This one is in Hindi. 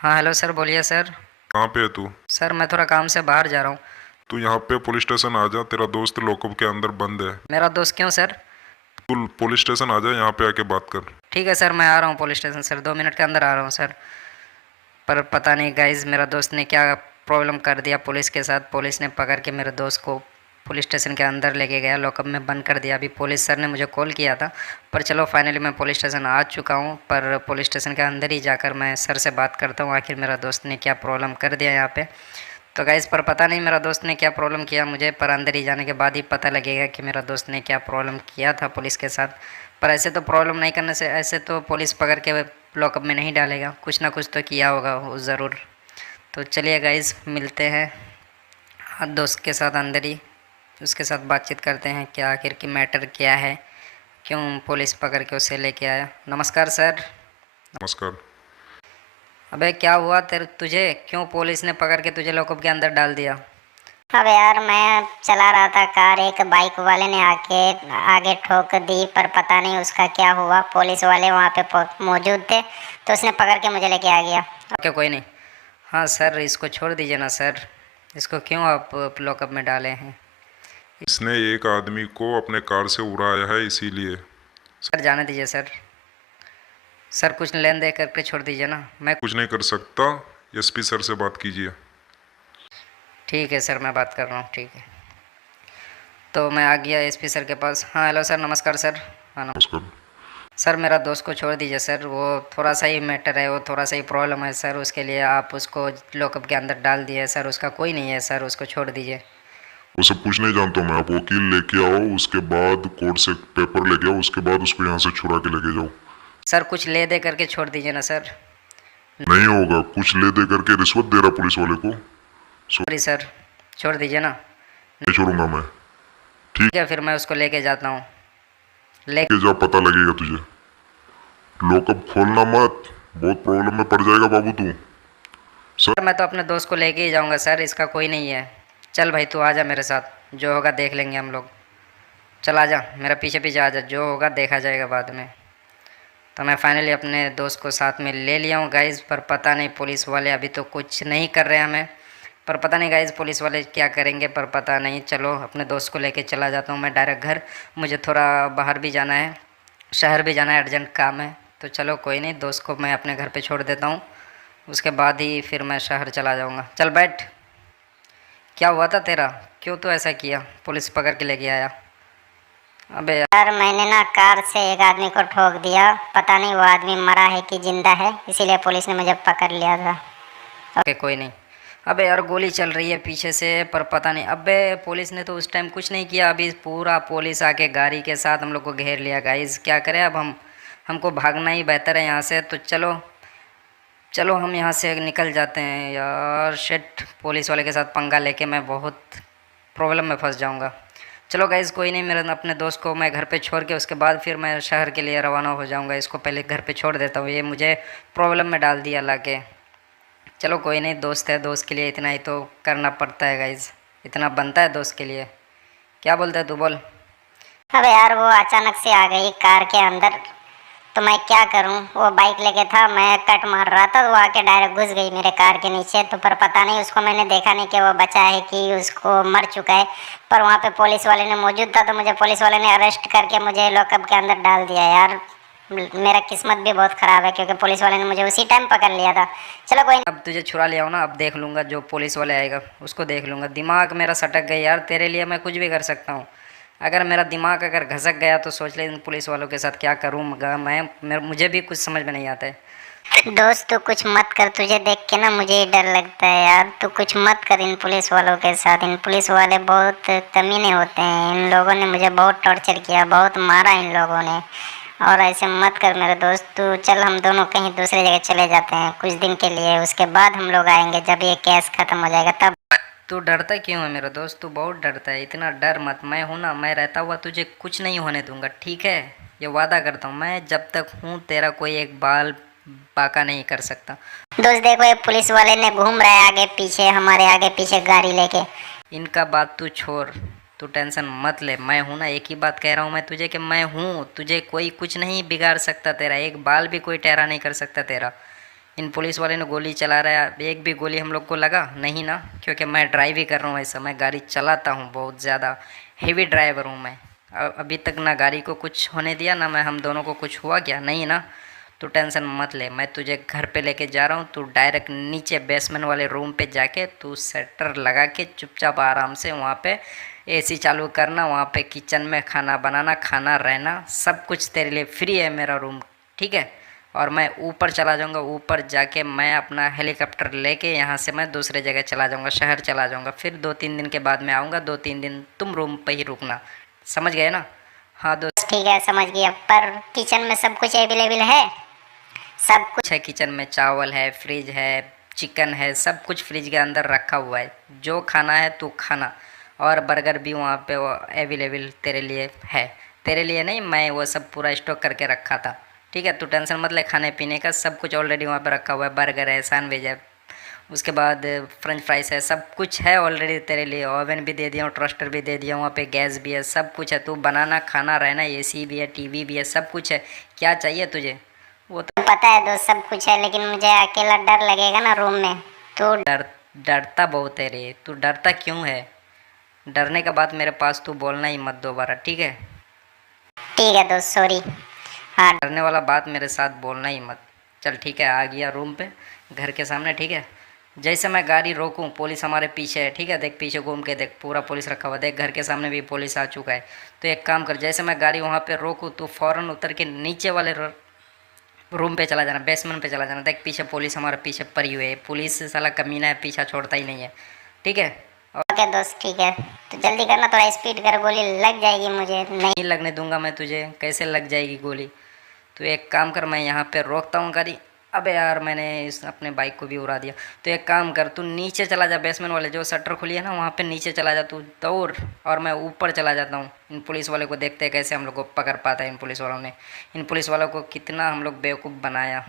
हाँ हेलो सर, बोलिए सर। कहाँ पे है तू? सर मैं थोड़ा काम से बाहर जा रहा हूँ। तू यहाँ पे पुलिस स्टेशन आ जा, तेरा दोस्त लॉकअप के अंदर बंद है। मेरा दोस्त क्यों सर? तू पुलिस स्टेशन आ जा, यहाँ पे आके बात कर। ठीक है सर, मैं आ रहा हूँ पुलिस स्टेशन सर, 2 मिनट के अंदर आ रहा हूँ सर। पर पता नहीं गाइज मेरा दोस्त ने क्या प्रॉब्लम कर दिया पुलिस के साथ। पुलिस ने पकड़ के मेरे दोस्त को पुलिस स्टेशन के अंदर लेके गया, लॉकअप में बंद कर दिया। अभी पुलिस सर ने मुझे कॉल किया था, पर चलो फाइनली मैं पुलिस स्टेशन आ चुका हूँ। पर पुलिस स्टेशन के अंदर ही जाकर मैं सर से बात करता हूँ, आखिर मेरा दोस्त ने क्या प्रॉब्लम कर दिया यहाँ पे। तो गाइस पर पता नहीं मेरा दोस्त ने क्या प्रॉब्लम किया मुझे, पर अंदर ही जाने के बाद ही पता लगेगा कि मेरा दोस्त ने क्या प्रॉब्लम किया था पुलिस के साथ। पर ऐसे तो प्रॉब्लम नहीं करने से, ऐसे तो पुलिस पकड़ के लॉकअप में नहीं डालेगा, कुछ ना कुछ तो किया होगा वो ज़रूर। तो चलिए गाइस मिलते हैं दोस्त के साथ अंदर ही, उसके साथ बातचीत करते हैं क्या आखिर की मैटर क्या है, क्यों पुलिस पकड़ के उसे लेके आया। नमस्कार सर। नमस्कार। अबे क्या हुआ तेरे, तुझे क्यों पुलिस ने पकड़ के तुझे लॉकअप के अंदर डाल दिया? अब यार मैं चला रहा था कार, एक बाइक वाले ने आके आगे ठोक दी, पर पता नहीं उसका क्या हुआ। पुलिस वाले वहाँ पे मौजूद थे तो उसने पकड़ के मुझे लेके आ गया। क्या कोई नहीं। हाँ सर, इसको छोड़ दीजिए ना सर, इसको क्यों आप लॉकअप में डाले हैं? इसने एक आदमी को अपने कार से उड़ाया है, इसीलिए। सर जाने दीजिए सर, सर कुछ लेन दे करके छोड़ दीजिए ना। मैं कुछ नहीं कर सकता। एसपी सर से बात कीजिए। ठीक है सर, मैं बात कर रहा हूँ, ठीक है। तो मैं आ गया एसपी सर के पास। हाँ हेलो सर, नमस्कार सर। हाँ नमस्कार। सर मेरा दोस्त को छोड़ दीजिए सर, वो थोड़ा सा ही मैटर है, वो थोड़ा सा ही प्रॉब्लम है सर, उसके लिए आप उसको लॉकअप के अंदर डाल दिए सर। उसका कोई नहीं है सर, उसको छोड़ दीजिए। वो सब कुछ नहीं जानता मैं। आप वकील लेके आओ, उसके बाद कोर्ट से पेपर लेके आओ, उसके बाद उसको यहाँ से छुड़ा के लेके जाओ। सर कुछ ले दे करके छोड़ दीजिए ना सर। नहीं होगा, कुछ ले दे करके रिश्वत दे रहा पुलिस वाले को। सॉरी सर, छोड़ दीजिए ना। नहीं छोड़ूंगा मैं। ठीक है फिर मैं उसको लेके जाता हूँ। ले ठीक है, जा, पता लगेगा तुझे। लॉकअप खोलना मत, बहुत प्रॉब्लम में पड़ जाएगा बाबू तू। सर। सर मैं तो अपने दोस्त को लेके ही जाऊँगा सर, इसका कोई नहीं है। चल भाई तू आ जा मेरे साथ, जो होगा देख लेंगे हम लोग। चल आ जा मेरा पीछे पीछे आ जा, जो होगा देखा जाएगा बाद में। तो मैं फाइनली अपने दोस्त को साथ में ले लिया हूँ गाइज़। पर पता नहीं पुलिस वाले अभी तो कुछ नहीं कर रहे हैं हमें, पर पता नहीं गाइज़ पुलिस वाले क्या करेंगे, पर पता नहीं। चलो अपने दोस्त को लेके चला जाता हूँ मैं डायरेक्ट घर। मुझे थोड़ा बाहर भी जाना है, शहर भी जाना है, अर्जेंट काम है। तो चलो कोई नहीं, दोस्त को मैं अपने घर पे छोड़ देता हूँ, उसके बाद ही फिर मैं शहर चला जाऊँगा। चल बैठ। क्या हुआ था तेरा, क्यों तो ऐसा किया, पुलिस पकड़ के लेके आया? अबे यार मैंने ना कार से एक आदमी को ठोक दिया, पता नहीं वो आदमी मरा है कि जिंदा है, इसीलिए पुलिस ने मुझे पकड़ लिया था। ओके कोई नहीं। अबे यार गोली चल रही है पीछे से, पर पता नहीं। अबे पुलिस ने तो उस टाइम कुछ नहीं किया, अभी पूरा पुलिस आके गाड़ी के साथ हम लोग को घेर लिया गाइस। क्या करें अब हम, हमको भागना ही बेहतर है यहाँ से। तो चलो चलो हम यहाँ से निकल जाते हैं यार। शिट, पुलिस वाले के साथ पंगा लेके मैं बहुत प्रॉब्लम में फंस जाऊँगा। चलो गाइज़ कोई नहीं, मेरे अपने दोस्त को मैं घर पे छोड़ के उसके बाद फिर मैं शहर के लिए रवाना हो जाऊँगा। इसको पहले घर पे छोड़ देता हूँ, ये मुझे प्रॉब्लम में डाल दिया ला के। चलो कोई नहीं, दोस्त है, दोस्त के लिए इतना ही तो करना पड़ता है गाइज़, इतना बनता है दोस्त के लिए। क्या बोलता है तू, बोल। अब यार वो अचानक से आ गई कार के अंदर, तो मैं क्या करूं। वो बाइक लेके था, मैं कट मार रहा था, वो आके डायरेक्ट घुस गई मेरे कार के नीचे। तो पर पता नहीं उसको मैंने देखा नहीं कि वो बचा है कि उसको मर चुका है। पर वहाँ पे पुलिस वाले ने मौजूद था, तो मुझे पुलिस वाले ने अरेस्ट करके मुझे लॉकअप के अंदर डाल दिया यार। मेरा किस्मत भी बहुत ख़राब है, क्योंकि पुलिस वाले ने मुझे उसी टाइम पकड़ लिया था। चलो कोई अब तुझे छुड़ा लिया हो ना, अब देख लूँगा जो पुलिस वाले आएगा उसको देख लूँगा। दिमाग मेरा सटक गया यार, तेरे लिए मैं कुछ भी कर सकता हूँ। अगर मेरा दिमाग अगर घसक गया तो सोच ले इन पुलिस वालों के साथ क्या करूँगा मुझे भी कुछ समझ में नहीं आता है। दोस्त तू कुछ मत कर, तुझे देख के ना मुझे ही डर लगता है यार। तू कुछ मत कर इन पुलिस वालों के साथ, इन पुलिस वाले बहुत कमीने होते हैं। इन लोगों ने मुझे बहुत टॉर्चर किया, बहुत मारा इन लोगों ने। और ऐसे मत कर मेरे दोस्त, तू चल हम दोनों कहीं दूसरी जगह चले जाते हैं कुछ दिन के लिए, उसके बाद हम लोग आएंगे जब ये केस खत्म हो जाएगा तब। तू डरता क्यों है मेरा दोस्त, तू बहुत डरता है, इतना डर मत। मैं हूँ ना, मैं रहता हुआ तुझे कुछ नहीं होने दूंगा, ठीक है? ये वादा करता हूँ, मैं जब तक हूँ तेरा कोई एक बाल बाका नहीं कर सकता। दोस्त देखो ये पुलिस वाले ने घूम रहा है आगे पीछे, हमारे आगे पीछे गाड़ी लेके। इनका बात तू छोड़, तू टेंशन मत ले। मैं हूँ ना, एक ही बात कह रहा हूँ मैं तुझे कि मैं हूँ, तुझे कोई कुछ नहीं बिगाड़ सकता, तेरा एक बाल भी कोई टहरा नहीं कर सकता तेरा। इन पुलिस वाले ने गोली चला रहा है, एक भी गोली हम लोग को लगा नहीं ना, क्योंकि मैं ड्राइव ही कर रहा हूँ, इस समय गाड़ी चलाता हूँ, बहुत ज़्यादा हेवी ड्राइवर हूँ मैं। अभी तक ना गाड़ी को कुछ होने दिया ना मैं हम दोनों को कुछ हुआ क्या, नहीं ना। तू टेंशन मत ले, मैं तुझे घर पे लेके जा रहा हूँ। तू डायरेक्ट नीचे बेसमेंट वाले रूम पे जाके तू शटर लगा के चुपचाप आराम से वहाँ पे एसी चालू करना, वहाँ पे किचन में खाना बनाना, खाना रहना, सब कुछ तेरे लिए फ्री है मेरा रूम, ठीक है। और मैं ऊपर चला जाऊँगा, ऊपर जाके मैं अपना हेलीकॉप्टर लेके यहाँ से मैं दूसरे जगह चला जाऊँगा, शहर चला जाऊँगा। फिर 2-3 दिन के बाद मैं आऊँगा, 2-3 दिन तुम रूम पे ही रुकना, समझ गए ना। हाँ दोस्त, ठीक है, समझ गया। पर किचन में सब कुछ अवेलेबल है? सब कुछ है किचन में, चावल है, फ्रिज है, चिकन है, सब कुछ फ्रिज के अंदर रखा हुआ है, जो खाना है तू खाना। और बर्गर भी वहाँ पे वो अवेलेबल तेरे लिए है, तेरे लिए नहीं, मैं वो सब पूरा स्टॉक करके रखा था, ठीक है। तू टेंशन मत ले, खाने पीने का सब कुछ ऑलरेडी वहाँ पे रखा हुआ है, बर्गर है, सैंडविच है, उसके बाद फ्रेंच फ्राइज है, सब कुछ है ऑलरेडी तेरे लिए। ओवन भी दे दिया हूँ, टोस्टर भी दे दिया हूँ, वहाँ पे गैस भी है, सब कुछ है। तू बनाना, खाना, रहना, एसी भी है, टीवी भी है, सब कुछ है। क्या चाहिए तुझे वो तो। पता है दोस्त, सब कुछ है, लेकिन मुझे अकेला डर लगेगा ना रूम में। तो डरता बहुत है रे, तू डरता क्यों है? डरने का बात मेरे पास तू बोलना ही मत दोबारा, ठीक है। ठीक है दोस्त, सॉरी। हाँ डरने वाला बात मेरे साथ बोलना ही मत। चल ठीक है, आ गया रूम पे, घर के सामने, ठीक है। जैसे मैं गाड़ी रोकूं, पुलिस हमारे पीछे है, ठीक है। देख पीछे घूम के देख, पूरा पुलिस रखा हुआ, देख घर के सामने भी पुलिस आ चुका है। तो एक काम कर, जैसे मैं गाड़ी वहाँ पे रोकूं तो फ़ौरन उतर के नीचे वाले रूम पे चला जाना, बेसमेंट पे चला जाना। देख पीछे पुलिस हमारे पीछे पड़ी हुई है, पुलिस साला कमीना है, पीछा छोड़ता ही नहीं है, ठीक है। और ओके दोस्त, ठीक है। तो जल्दी करना, थोड़ा स्पीड कर, गोली लग जाएगी मुझे। नहीं नहीं लगने दूंगा मैं तुझे, कैसे लग जाएगी गोली? तो एक काम कर, मैं यहाँ पे रोकता हूँ गाड़ी। अबे यार, मैंने इस अपने बाइक को भी उड़ा दिया। तो एक काम कर, तू नीचे चला जा, बेसमेंट वाले जो शटर खुली है ना वहाँ पे नीचे चला जा तू दौड़, और मैं ऊपर चला जाता हूँ। इन पुलिस वाले को देखते हैं कैसे हम लोग को पकड़ पाता है इन पुलिस वालों ने। इन पुलिस वालों को कितना हम लोग बेवकूफ़ बनाया।